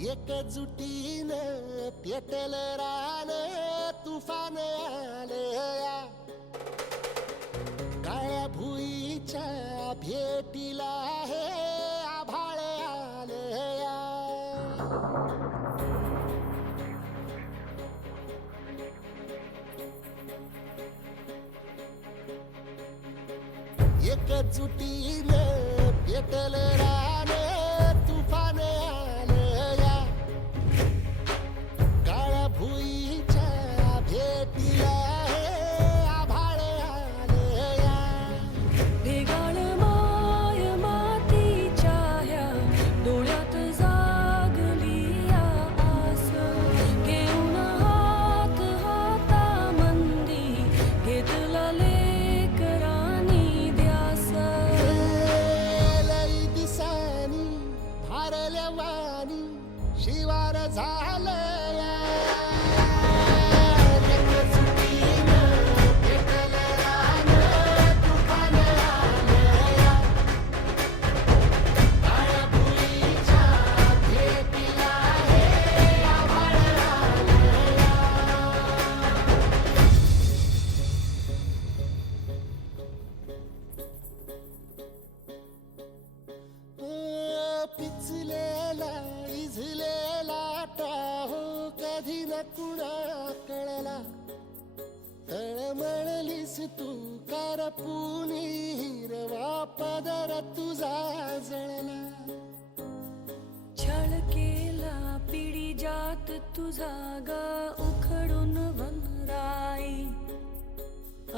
एकजुटीनं पेटल रान तुफान आलया काळ्या भुईच्या भेटीला हे आभाळ आलया एकजुटीनं पेटल रान तुफान आलया काळ्या भुईच्या भेटीला हे आभाळ आलया भेगाळ माय मातीच्या ह्या डोळ्यात जागली आस घेऊन हात हातामंदी घेतला लेकरांनी ध्यास लई दिसानी भारल्या वाणी शिवार झालया एकजुटीनं पेटल रान तुफान आलया काळ्या भुईच्या भेटीला हे आभाळ आलया पिचलेला इझलेला टाहो कधी न कुणा कळला तळमळलीस तू करपुनी हिरवा पदर तुझा जळला छळ केला पिढी जात तुझा ग उखडून वनराई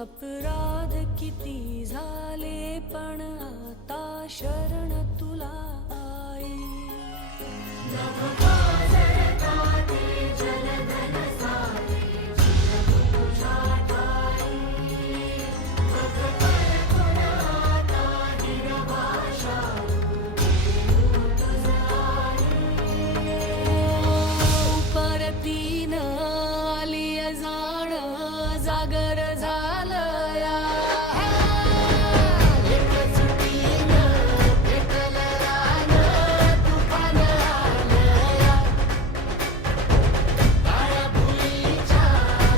अपराध किती झाले पण आता शरण तुला आई परतीन आली जाण जागर झालया एकजुटीनं पेटल रान तुफान आलया काळ्या भुईच्या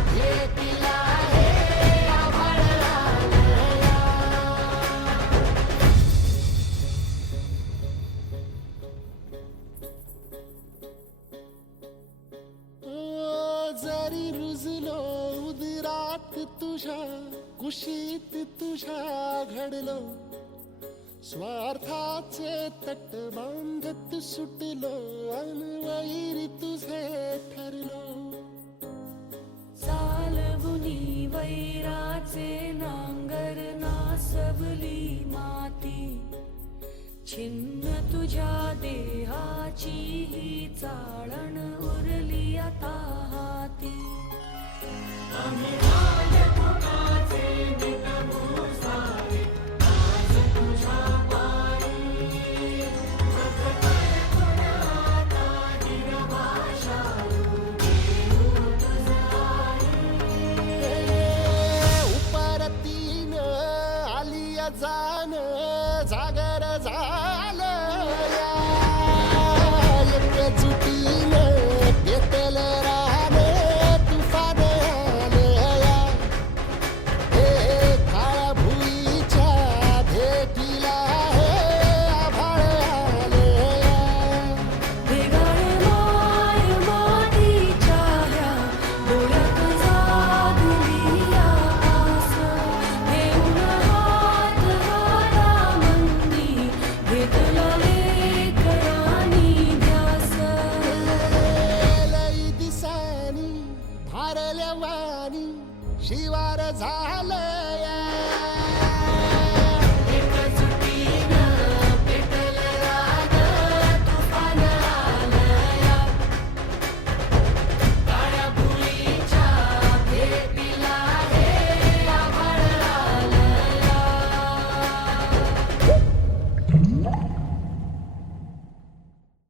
भेटीला हे आभाळ आलया जरी रुजलो उदरात तुझ्या कुशीत तुझ्या घडलो स्वार्थाचे तट बांधत सुटलो अनवैरी तुझे ठरलो चालवुनी वैराचे नांगर नासवली माती छिन्न तुझ्या देहाची ही चाळण उरली आता हाती आम्ही